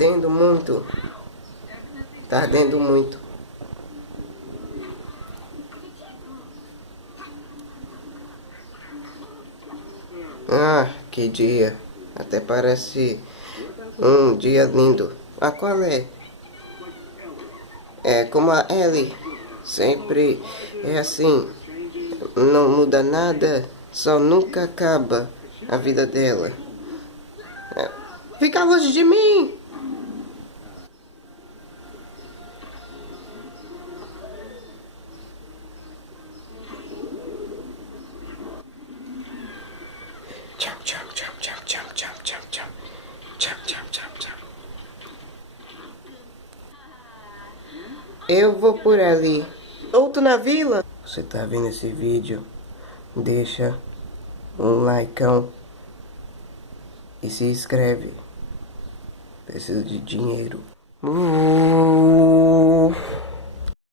ardendo muito. Tá ardendo muito. Ah, que dia. Até parece um dia lindo. Ah, qual é? É como a Ellie. Sempre é assim. Não muda nada. Só nunca acaba a vida dela. É, fica longe de mim! Tchau, tchau, tchau, tchau, tchau, tchau, tchau, tchau. Tchau, tchau, tchau, tchau. Eu vou por ali. Outro na vila? Você tá vendo esse vídeo? Deixa um likeão e se inscreve. Preciso de dinheiro.